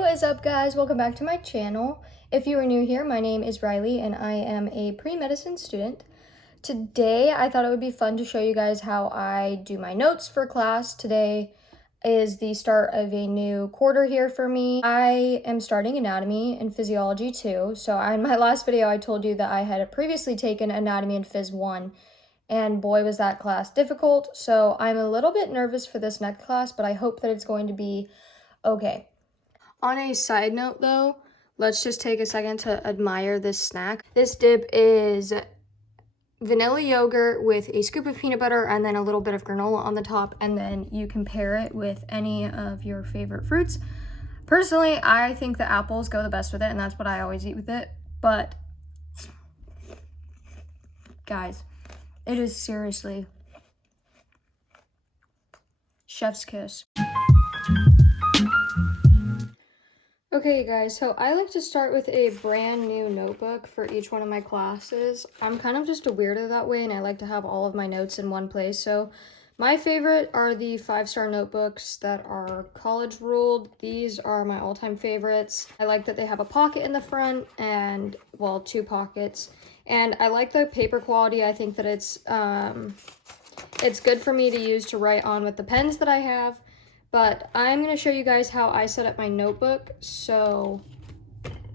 What is up, guys? Welcome back to my channel. If you are new here, my name is Riley and I am a pre-medicine student. Today I thought it would be fun to show you guys how I do my notes for class. Today is the start of a new quarter here for me. I am starting anatomy and physiology too. So in my last video I told you that I had previously taken anatomy and phys 1, and boy was that class difficult. So I'm a little bit nervous for this next class, but I hope that it's going to be okay. On a side note though, let's just take a second to admire this snack. This dip is vanilla yogurt with a scoop of peanut butter and then a little bit of granola on the top, and then you can pair it with any of your favorite fruits. Personally, I think the apples go the best with it, and that's what I always eat with it. But guys, it is seriously chef's kiss. Okay guys, so I like to start with a brand new notebook for each one of my classes. I'm kind of just a weirdo that way, and I like to have all of my notes in one place. So my favorite are the 5-star notebooks that are college ruled. These are my all-time favorites. I like that they have a pocket in the front and, well, 2 pockets. And I like the paper quality. I think that it's good for me to use to write on with the pens that I have. But I'm going to show you guys how I set up my notebook, so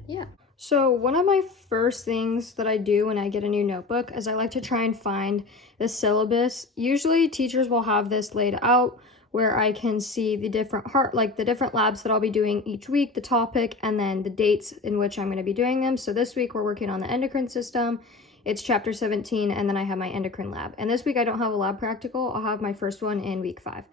yeah. So one of my first things that I do when I get a new notebook is I like to try and find the syllabus. Usually teachers will have this laid out where I can see the different different labs that I'll be doing each week, the topic, and then the dates in which I'm going to be doing them. So this week we're working on the endocrine system. It's chapter 17, and then I have my endocrine lab. And this week I don't have a lab practical. I'll have my first one in week 5.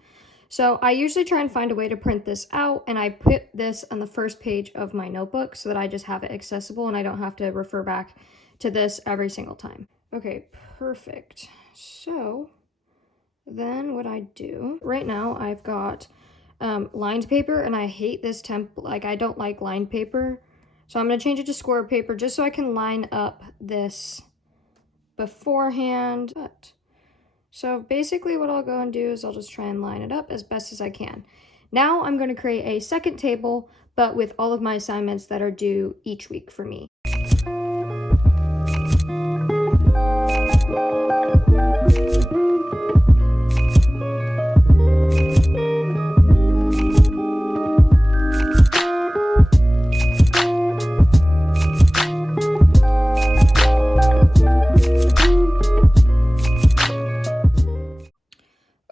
So I usually try and find a way to print this out, and I put this on the first page of my notebook so that I just have it accessible and I don't have to refer back to this every single time. Okay, perfect. So then what I do, right now I've got lined paper, and I hate this I don't like lined paper. So I'm gonna change it to square paper just so I can line up this beforehand. So basically what I'll go and do is I'll just try and line it up as best as I can. Now I'm going to create a second table, but with all of my assignments that are due each week for me.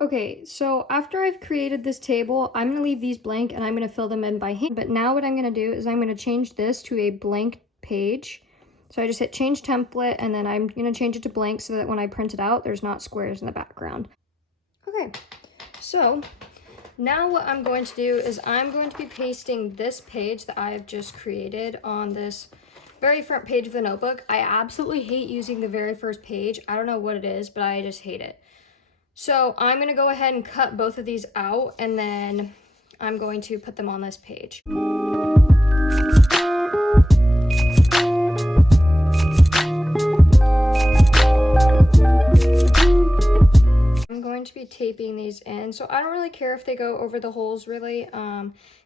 Okay, so after I've created this table, I'm going to leave these blank and I'm going to fill them in by hand. But now what I'm going to do is I'm going to change this to a blank page. So I just hit change template, and then I'm going to change it to blank so that when I print it out, there's not squares in the background. Okay, so now what I'm going to do is I'm going to be pasting this page that I have just created on this very front page of the notebook. I absolutely hate using the very first page. I don't know what it is, but I just hate it. So I'm going to go ahead and cut both of these out, and then I'm going to put them on this page. I'm going to be taping these in, so I don't really care if they go over the holes really,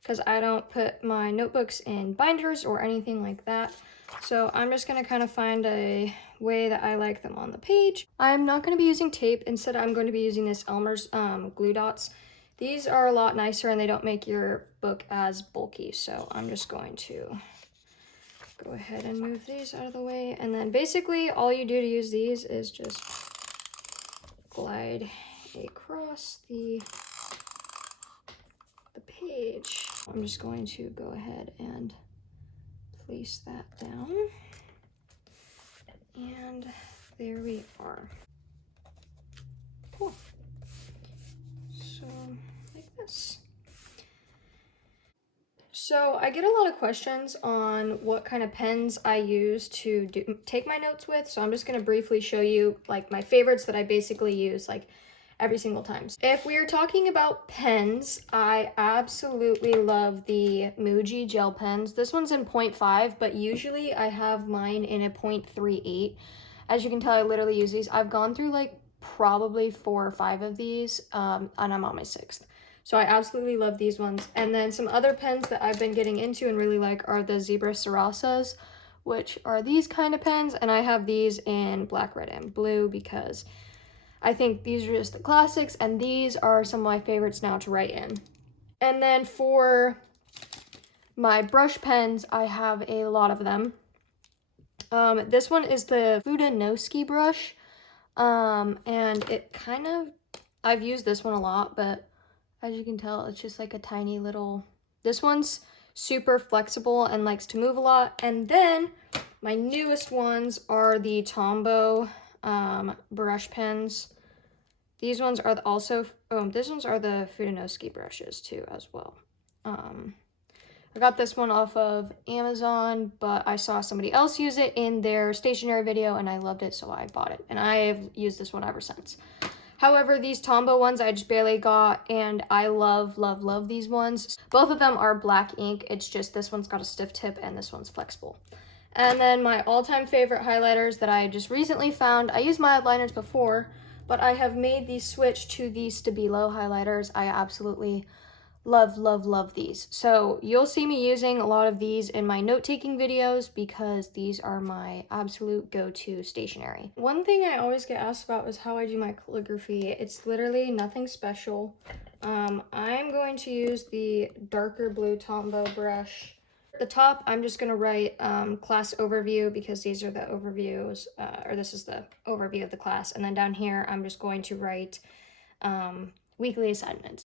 because I don't put my notebooks in binders or anything like that. So I'm just going to kind of find a way that I like them on the page. I'm not going to be using tape. Instead, I'm going to be using this Elmer's glue dots. These are a lot nicer and they don't make your book as bulky. So I'm just going to go ahead and move these out of the way. And then basically all you do to use these is just glide across the page. I'm just going to go ahead and place that down, and there we are. Cool. So like this. So I get a lot of questions on what kind of pens I use to take my notes with, so I'm just going to briefly show you like my favorites that I basically use like every single time. If we are talking about pens, I absolutely love the Muji gel pens. This one's in 0.5, but usually I have mine in a 0.38. As you can tell, I literally use these. I've gone through like probably 4 or 5 of these, and I'm on my 6th. So I absolutely love these ones. And then some other pens that I've been getting into and really like are the Zebra Sarasas, which are these kind of pens. And I have these in black, red, and blue because I think these are just the classics, and these are some of my favorites now to write in. And then for my brush pens, I have a lot of them. This one is the Fudenoski brush, and it kind of, I've used this one a lot, but as you can tell, it's just like a tiny little, this one's super flexible and likes to move a lot. And then my newest ones are the Tombow brush pens. These ones are also, these ones are the Fudenoski brushes too as well. I got this one off of Amazon, but I saw somebody else use it in their stationery video and I loved it, so I bought it. And I've used this one ever since. However, these Tombow ones I just barely got, and I love, love, love these ones. Both of them are black ink. It's just this one's got a stiff tip and this one's flexible. And then my all-time favorite highlighters that I just recently found. I used my liners before, but I have made the switch to the Stabilo highlighters. I absolutely love, love, love these. So you'll see me using a lot of these in my note-taking videos because these are my absolute go-to stationery. One thing I always get asked about is how I do my calligraphy. It's literally nothing special. I'm going to use the darker blue Tombow brush. At the top, I'm just going to write class overview because these are the overviews, or this is the overview of the class. And then down here, I'm just going to write weekly assignments.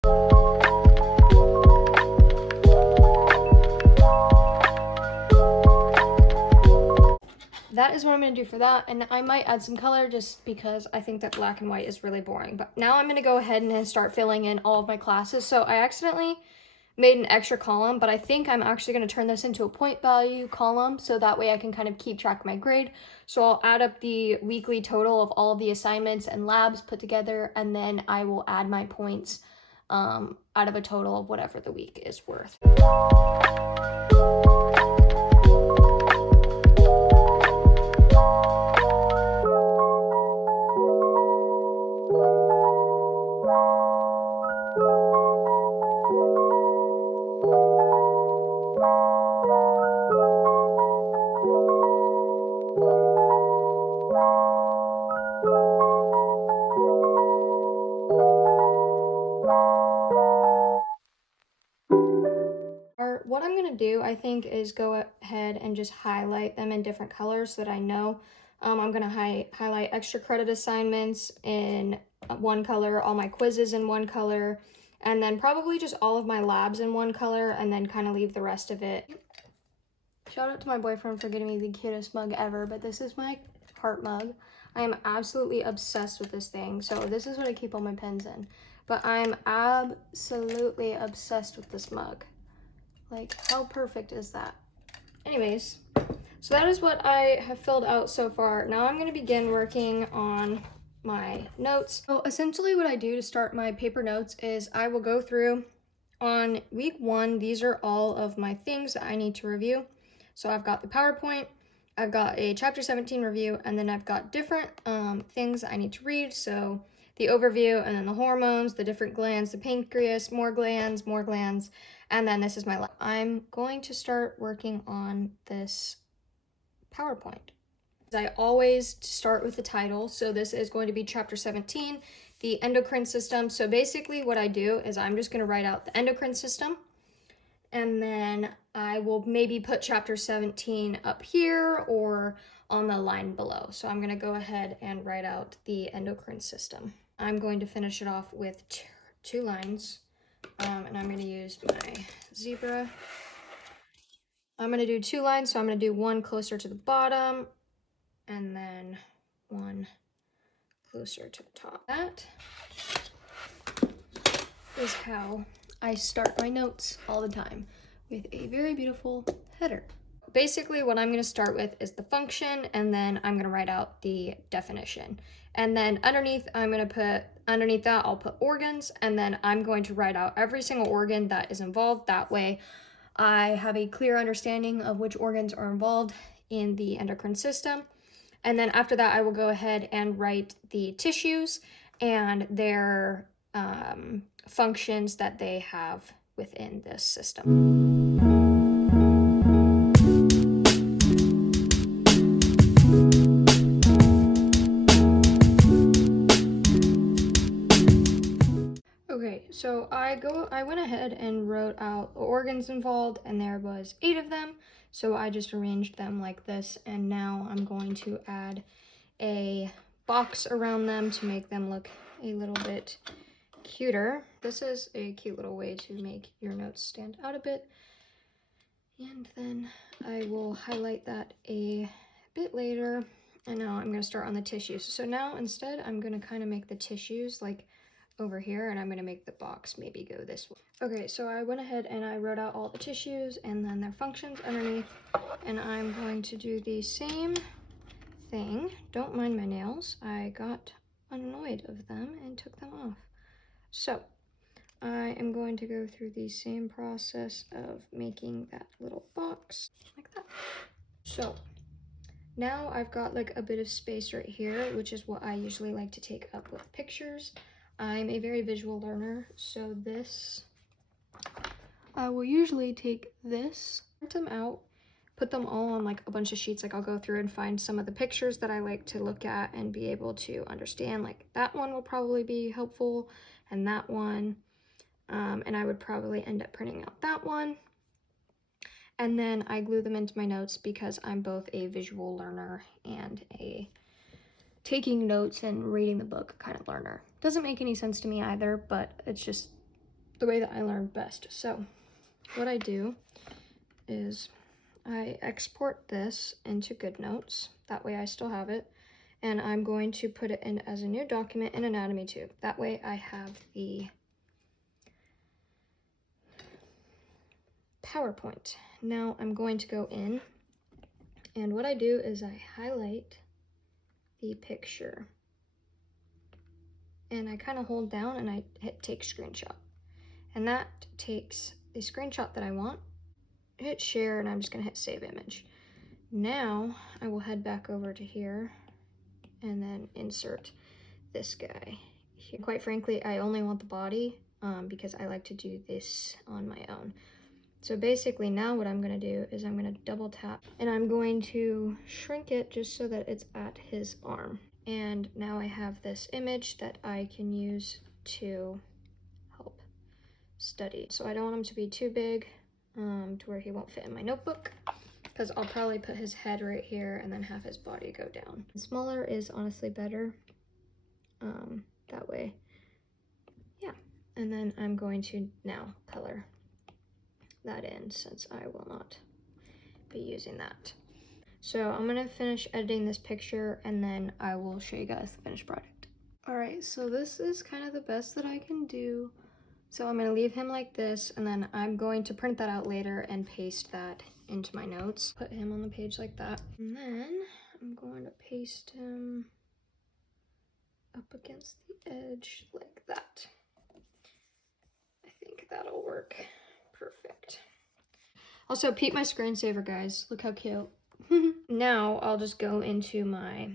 That is what I'm going to do for that, and I might add some color just because I think that black and white is really boring. But now I'm going to go ahead and start filling in all of my classes. So I accidentally made an extra column, but I think I'm actually going to turn this into a point value column so that way I can kind of keep track of my grade. So I'll add up the weekly total of all of the assignments and labs put together, and then I will add my points out of a total of whatever the week is worth. What I'm going to do, I think, is go ahead and just highlight them in different colors so that I know. I'm going to highlight extra credit assignments in one color, all my quizzes in one color, and then probably just all of my labs in one color, and then kind of leave the rest of it. Shout out to my boyfriend for getting me the cutest mug ever, but this is my heart mug. I am absolutely obsessed with this thing, so this is what I keep all my pens in. But I'm absolutely obsessed with this mug. Like, how perfect is that? Anyways, so that is what I have filled out so far. Now I'm going to begin working on my notes. So essentially what I do to start my paper notes is I will go through on week 1. These are all of my things that I need to review. So I've got the PowerPoint, I've got a chapter 17 review, and then I've got different things I need to read. So the overview, and then the hormones, the different glands, the pancreas, more glands, and then this is my lab. I'm going to start working on this PowerPoint. I always start with the title, so this is going to be chapter 17, the endocrine system. So basically what I do is I'm just going to write out the endocrine system, and then I will maybe put chapter 17 up here or on the line below. So I'm going to go ahead and write out the endocrine system. I'm going to finish it off with two lines, and I'm going to use my zebra. I'm going to do 2 lines, so I'm going to do one closer to the bottom and then one closer to the top. That is how I start my notes all the time, with a very beautiful header. Basically what I'm going to start with is the function, and then I'm going to write out the definition. And then underneath that I'll put organs, and then I'm going to write out every single organ that is involved. That way I have a clear understanding of which organs are involved in the endocrine system. And then after that I will go ahead and write the tissues and their functions that they have within this system. Okay, so I went ahead and wrote out the organs involved, and there was 8 of them. So I just arranged them like this, and now I'm going to add a box around them to make them look a little bit cuter. This is a cute little way to make your notes stand out a bit. And then I will highlight that a bit later. And now I'm going to start on the tissues. So now instead I'm going to kind of make the tissues like over here, and I'm going to make the box maybe go this way. Okay, so I went ahead and I wrote out all the tissues and then their functions underneath, and I'm going to do the same thing. Don't mind my nails. I got annoyed of them and took them off. So I am going to go through the same process of making that little box like that. So now I've got like a bit of space right here, which is what I usually like to take up with pictures. I'm a very visual learner, so this, I will usually take this, print them out, put them all on like a bunch of sheets. Like I'll go through and find some of the pictures that I like to look at and be able to understand, like that one will probably be helpful, and that one, and I would probably end up printing out that one. And then I glue them into my notes because I'm both a visual learner and a taking notes and reading the book kind of learner. Doesn't make any sense to me either, but it's just the way that I learn best. So what I do is I export this into GoodNotes. That way I still have it. And I'm going to put it in as a new document in Anatomy Tube. That way I have the PowerPoint. Now I'm going to go in, and what I do is I highlight the picture. And I kind of hold down and I hit take screenshot. And that takes the screenshot that I want. Hit share, and I'm just gonna hit save image. Now I will head back over to here and then insert this guy here. Quite frankly, I only want the body because I like to do this on my own. So basically now what I'm gonna do is I'm gonna double tap and I'm going to shrink it just so that it's at his arm. And now I have this image that I can use to help study. So I don't want him to be too big to where he won't fit in my notebook, because I'll probably put his head right here and then have his body go down. Smaller is honestly better that way. Yeah, and then I'm going to now color that in since I will not be using that. So I'm gonna finish editing this picture and then I will show you guys the finished product. All right, so this is kind of the best that I can do. So I'm gonna leave him like this, and then I'm going to print that out later and paste that into my notes. Put him on the page like that. And then I'm going to paste him up against the edge like that. I think that'll work perfect. Also, peep my screensaver, guys. Look how cute. Now I'll just go into my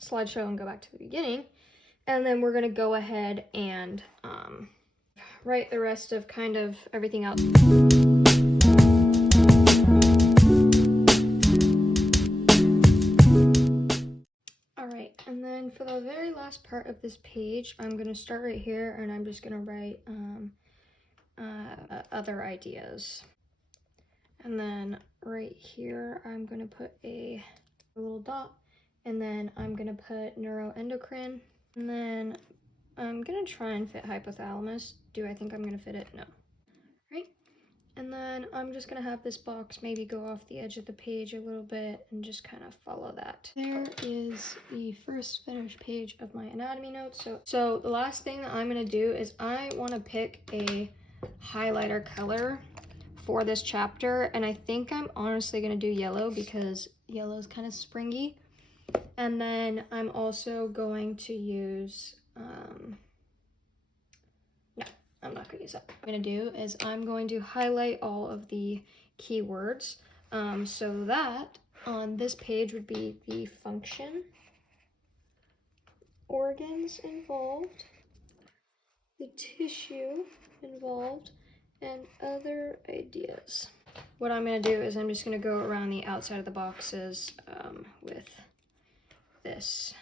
slideshow and go back to the beginning. And then we're gonna go ahead and write the rest of kind of everything else. All right, and then for the very last part of this page, I'm gonna start right here and I'm just gonna write other ideas. And then right here, I'm gonna put a little dot, and then I'm gonna put neuroendocrine, and then I'm gonna try and fit hypothalamus. Do I think I'm gonna fit it? No. Right? And then I'm just gonna have this box maybe go off the edge of the page a little bit and just kind of follow that. There is the first finished page of my anatomy notes. So the last thing that I'm gonna do is I wanna pick a highlighter color for this chapter, and I think I'm honestly gonna do yellow because yellow is kind of springy. And then I'm also going to use, no, I'm not gonna use that. What I'm gonna do is I'm going to highlight all of the keywords so that on this page would be the function, organs involved, the tissue involved, and other ideas. What I'm going to do is I'm just going to go around the outside of the boxes with this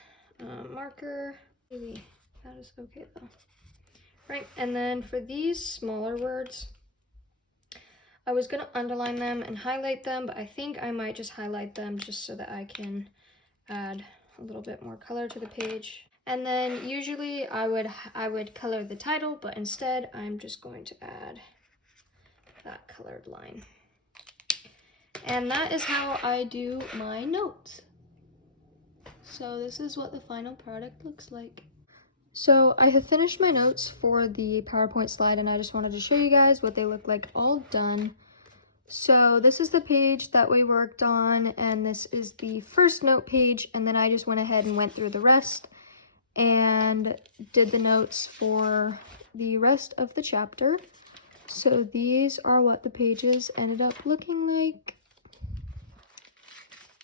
marker. That is okay though. Right, and then for these smaller words, I was going to underline them and highlight them, but I think I might just highlight them just so that I can add a little bit more color to the page. And then usually I would color the title, but instead I'm just going to add that colored line. And that is how I do my notes. So this is what the final product looks like. So I have finished my notes for the PowerPoint slide, and I just wanted to show you guys what they look like all done. So this is the page that we worked on, and this is the first note page, and then I just went ahead and went through the rest and did the notes for the rest of the chapter. So these are what the pages ended up looking like.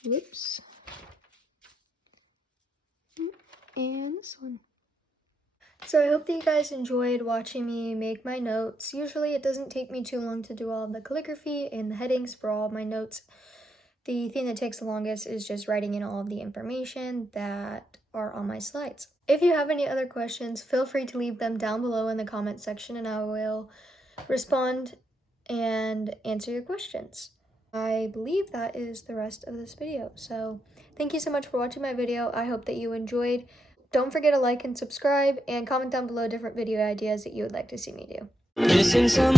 Whoops. And this one. So I hope that you guys enjoyed watching me make my notes. Usually it doesn't take me too long to do all of the calligraphy and the headings for all of my notes. The thing that takes the longest is just writing in all of the information that are on my slides. If you have any other questions, feel free to leave them down below in the comment section and I will respond and answer your questions. I believe that is the rest of this video. So thank you so much for watching my video. I hope that you enjoyed. Don't forget to like and subscribe and comment down below different video ideas that you would like to see me do. Missing someone.